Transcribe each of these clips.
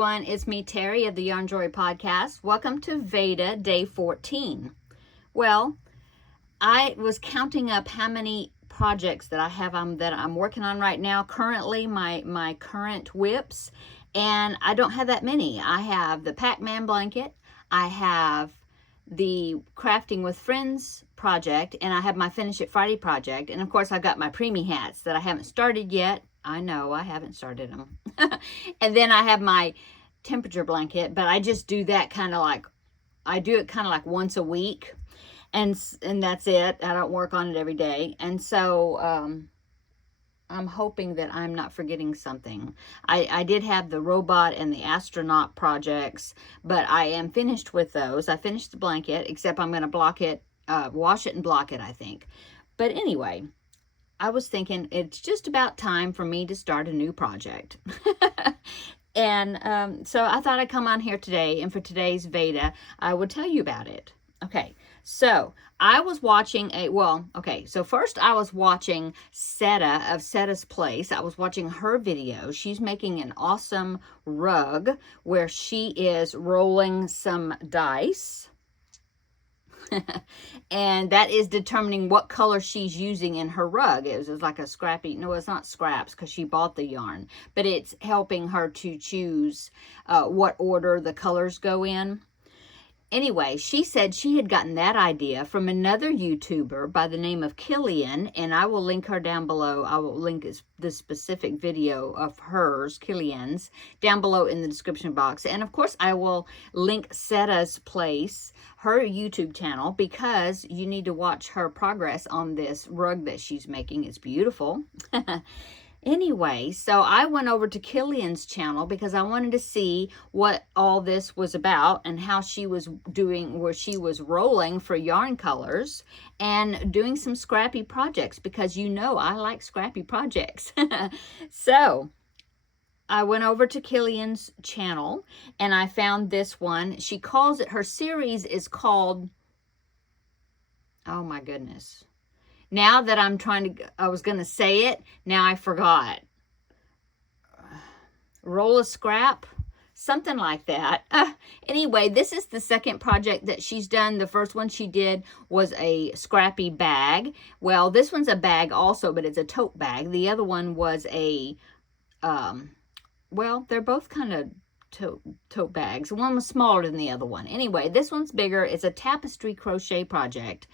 everyone, it's me, Terry of the Yarn Joy Podcast. Welcome to VEDA Day 14. Well, I was counting up how many projects that I have that I'm working on right now, currently, my current whips, and I don't have that many. I have the Pac-Man blanket, I have the Crafting with Friends project, and I have my Finish It Friday project, and of course I've got my preemie hats that I haven't started yet. I know I haven't started them. And then I have my temperature blanket, but I just do that kind of like, I do it kind of like once a week, and that's it. I don't work on it every day. And so I'm hoping that I'm not forgetting something. I did have the robot and the astronaut projects, but I am finished with those. I finished the blanket, except I'm going to block it, wash it and block it, I think. But anyway, I was thinking it's just about time for me to start a new project. And so I thought I'd come on here today, and for today's VEDA, I would tell you about it. Okay, so I was watching so first I was watching Seta of Seta's Place. I was watching her video. She's making an awesome rug where she is rolling some dice. And that is determining what color she's using in her rug. It was like a scrappy, no, it's not scraps because she bought the yarn, but it's helping her to choose what order the colors go in. Anyway, she said she had gotten that idea from another YouTuber by the name of Killian, and I will link her down below. I will link the specific video of hers, Killian's, down below in the description box. And of course, I will link Seta's Place, her YouTube channel, because you need to watch her progress on this rug that she's making. It's beautiful. Anyway, so I went over to Killian's channel because I wanted to see what all this was about and how she was doing, where she was rolling for yarn colors and doing some scrappy projects, because you know I like scrappy projects. So I went over to Killian's channel and I found this one. She calls it, her series is called, oh my goodness. Now that I was going to say it, now I forgot. Roll a scrap, something like that. Anyway, this is the second project that she's done. The first one she did was a scrappy bag. Well, this one's a bag also, but it's a tote bag. The other one was a, well, they're both kind of tote bags. One was smaller than the other one. Anyway, this one's bigger. It's a tapestry crochet project.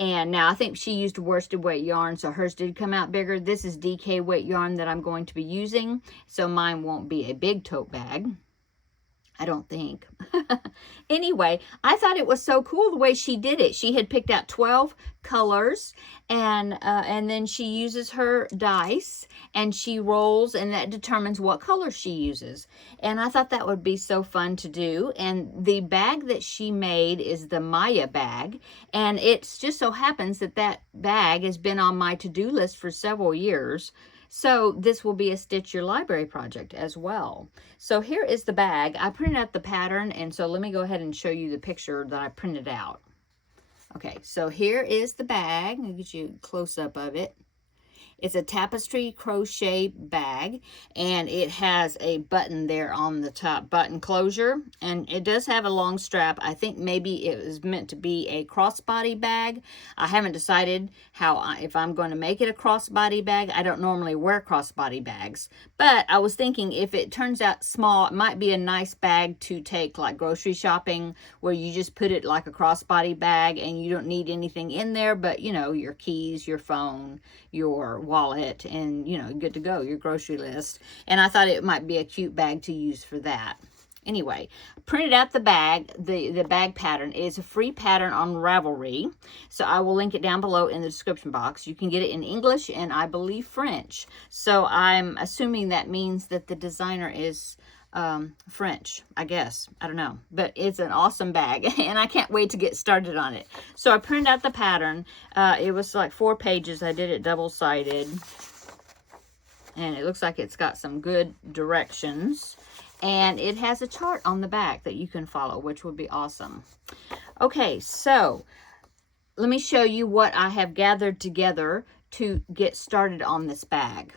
And now I think she used worsted weight yarn, so hers did come out bigger. This is DK weight yarn that I'm going to be using, so mine won't be a big tote bag, I don't think. Anyway, I thought it was so cool the way she did it. She had picked out 12 colors, and then she uses her dice, and she rolls, and that determines what color she uses. And I thought that would be so fun to do. And the bag that she made is the Maya bag, and it just so happens that that bag has been on my to-do list for several years. So this will be a Stitch Your Library project as well. So here is the bag. I printed out the pattern, and so let me go ahead and show you the picture that I printed out. Okay, so here is the bag. I'll get you a close-up of it. It's a tapestry crochet bag, and it has a button there on the top, button closure, and it does have a long strap. I think maybe it was meant to be a crossbody bag. I haven't decided if I'm going to make it a crossbody bag. I don't normally wear crossbody bags, but I was thinking if it turns out small, it might be a nice bag to take like grocery shopping, where you just put it like a crossbody bag and you don't need anything in there but, you know, your keys, your phone, your wallet, and, you know, good to go, your grocery list. And I thought it might be a cute bag to use for that. Anyway, printed out the bag. The bag pattern is a free pattern on Ravelry, so I will link it down below in the description box. You can get it in English and I believe French, so I'm assuming that means that the designer is French, I guess. I don't know, but it's an awesome bag and I can't wait to get started on it. So I printed out the pattern. It was like 4 pages. I did it double-sided, and it looks like it's got some good directions, and it has a chart on the back that you can follow, which would be awesome. Okay, so let me show you what I have gathered together to get started on this bag.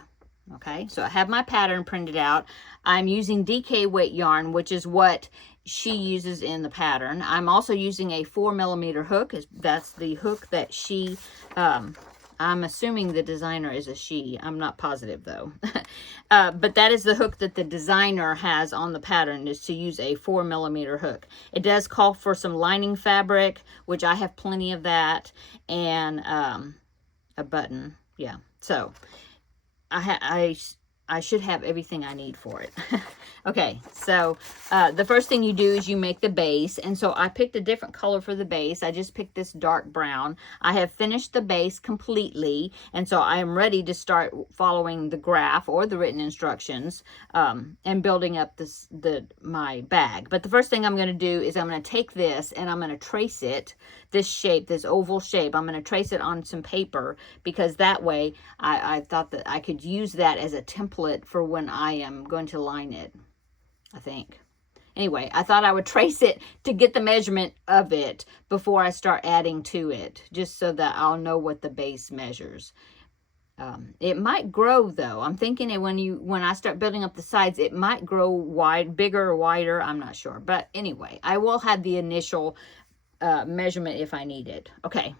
Okay, so I have my pattern printed out. I'm using DK weight yarn, which is what she uses in the pattern. I'm also using a 4mm hook. That's the hook that she, I'm assuming the designer is a she. I'm not positive though. But that is the hook that the designer has on the pattern, is to use a 4mm hook. It does call for some lining fabric, which I have plenty of that, and a button. Yeah, so I should have everything I need for it. Okay, so the first thing you do is you make the base. And so I picked a different color for the base. I just picked this dark brown. I have finished the base completely. And so I am ready to start following the graph or the written instructions and building up my bag. But the first thing I'm going to do is I'm going to take this and I'm going to trace it, this shape, this oval shape. I'm going to trace it on some paper, because that way I thought that I could use that as a template for when I am going to line it, I think. Anyway, I thought I would trace it to get the measurement of it before I start adding to it, just so that I'll know what the base measures. It might grow though. I'm thinking that when I start building up the sides, it might grow bigger or wider. I'm not sure. But anyway, I will have the initial measurement if I need it. Okay.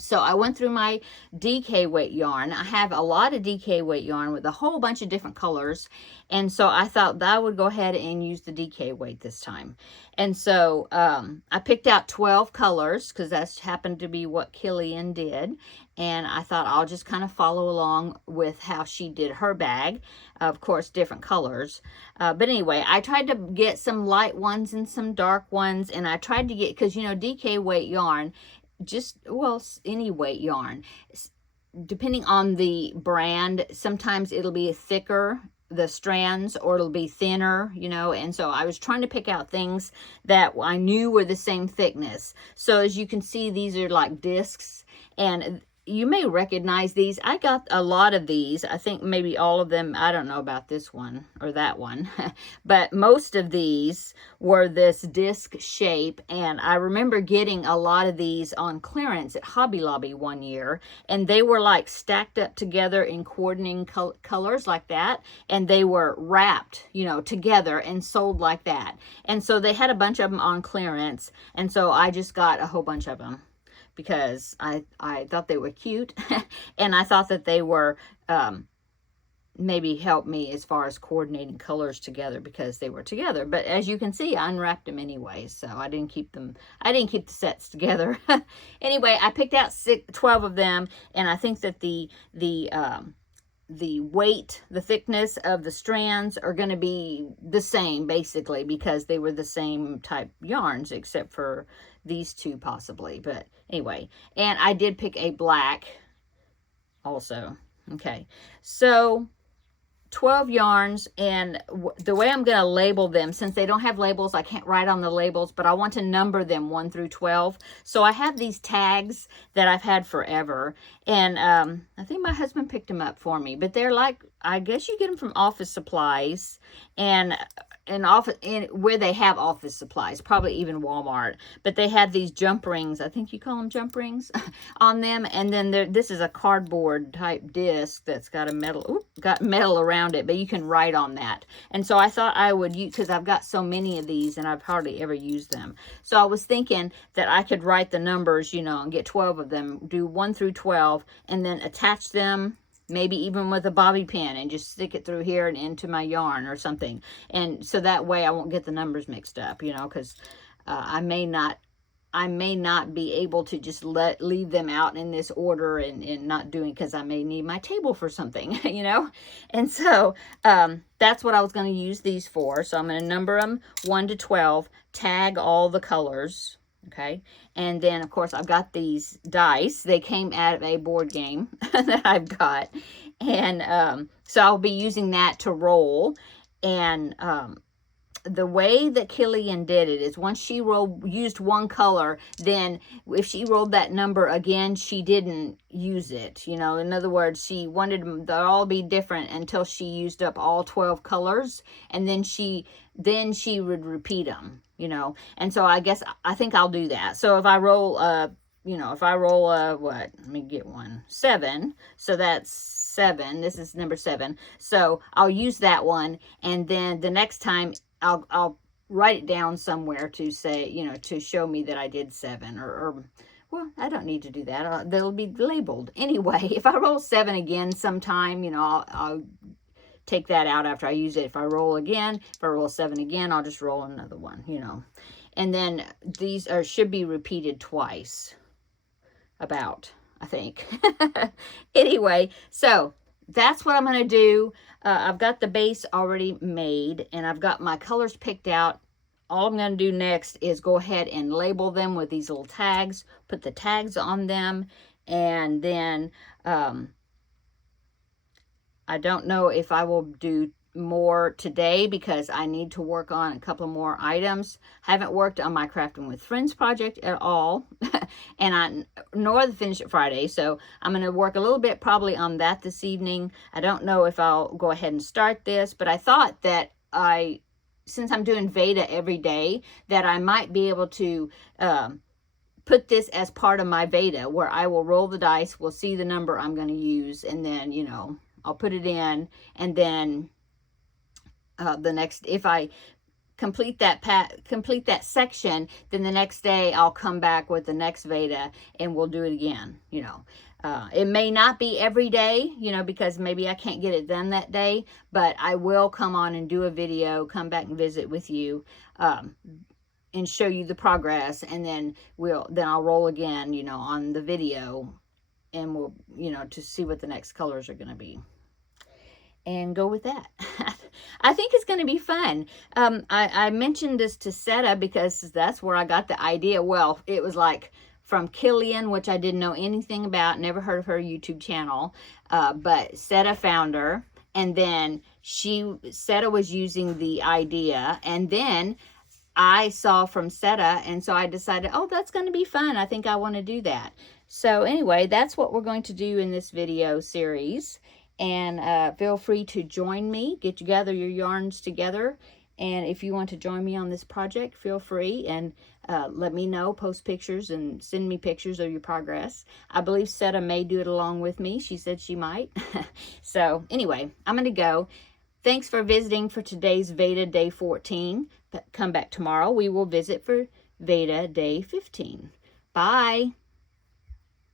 So I went through my DK weight yarn. I have a lot of DK weight yarn with a whole bunch of different colors. And so I thought that I would go ahead and use the DK weight this time. And so I picked out 12 colors, because that's happened to be what Killian did. And I thought I'll just kind of follow along with how she did her bag. Of course, different colors. But anyway, I tried to get some light ones and some dark ones. And I tried to get, because you know, DK weight yarn, any weight yarn, depending on the brand, sometimes it'll be thicker, the strands, or it'll be thinner, you know. And so I was trying to pick out things that I knew were the same thickness. So as you can see, these are like discs, and you may recognize these. I got a lot of these. I think maybe all of them. I don't know about this one or that one, but most of these were this disc shape. And I remember getting a lot of these on clearance at Hobby Lobby one year, and they were like stacked up together in coordinating colors like that. And they were wrapped, you know, together and sold like that. And so they had a bunch of them on clearance. And so I just got a whole bunch of them, because I thought they were cute, and I thought that they were maybe help me as far as coordinating colors together, because they were together. But as you can see, I unwrapped them anyway, so I didn't keep the sets together. Anyway, I picked out 12 of them, and I think that the weight, the thickness of the strands are going to be the same, basically, because they were the same type yarns, except for these two possibly. But anyway, and I did pick a black also. Okay, so 12 yarns, and the way I'm going to label them, since they don't have labels, I can't write on the labels, but I want to number them 1 through 12. So I have these tags that I've had forever, and I think my husband picked them up for me, but they're like, I guess you get them from office supplies, and where they have office supplies, probably even Walmart. But they have these jump rings, I think you call them jump rings, on them. And then this is a cardboard type disc that's got metal around it, but you can write on that. And so I thought I would use, because I've got so many of these and I've hardly ever used them. So I was thinking that I could write the numbers, you know, and get 12 of them, do 1 through 12, and then attach them, maybe even with a bobby pin, and just stick it through here and into my yarn or something. And so that way I won't get the numbers mixed up, you know, because I may not be able to just leave them out in this order and not doing, because I may need my table for something, you know. And so that's what I was going to use these for. So I'm going to number them 1 to 12, tag all the colors. Okay, and then of course I've got these dice. They came out of a board game that I've got, and so I'll be using that to roll. And the way that Killian did it is, once she used one color, then if she rolled that number again, she didn't use it. You know, in other words, she wanted them to all be different until she used up all 12 colors, and then she would repeat them, you know. And so I think I'll do that. So if I roll, you know, what, let me get one, 7. So that's 7. This is number 7. So I'll use that one. And then the next time I'll write it down somewhere to say, you know, to show me that I did 7 or well, I don't need to do that. They'll be labeled. Anyway, if I roll 7 again sometime, you know, I'll take that out after I use it. If I roll again, if I roll 7 again, I'll just roll another one, you know. And then these should be repeated twice, about, I think. Anyway, so that's what I'm going to do. I've got the base already made, and I've got my colors picked out. All I'm going to do next is go ahead and label them with these little tags, put the tags on them, and then I don't know if I will do more today because I need to work on a couple more items. Haven't worked on my Crafting with Friends project at all, and nor the Finish It Friday, so I'm going to work a little bit probably on that this evening. I don't know if I'll go ahead and start this, but I thought that since I'm doing VEDA every day, that I might be able to put this as part of my VEDA, where I will roll the dice, we'll see the number I'm going to use, and then, you know, I'll put it in, and then the next, if I complete that section, then the next day I'll come back with the next VEDA and we'll do it again, you know. It may not be every day, you know, because maybe I can't get it done that day, but I will come on and do a video, come back and visit with you, and show you the progress, and then I'll roll again, you know, on the video, and we'll, you know, to see what the next colors are going to be, and go with that. I think it's going to be fun. I mentioned this to Seta because that's where I got the idea. Well, it was like from Killian, which I didn't know anything about, never heard of her YouTube channel, but Seta found her, and then Seta was using the idea, and then I saw from Seta, and so I decided, oh, that's going to be fun. I think I want to do that. So anyway, that's what we're going to do in this video series, and feel free to join me, gather your yarns together. And if you want to join me on this project, feel free, and let me know, post pictures and send me pictures of your progress. I believe Seta may do it along with me. She said she might. So anyway, I'm going to go. Thanks for visiting for today's VEDA Day 14. Come back tomorrow. We will visit for VEDA Day 15. Bye.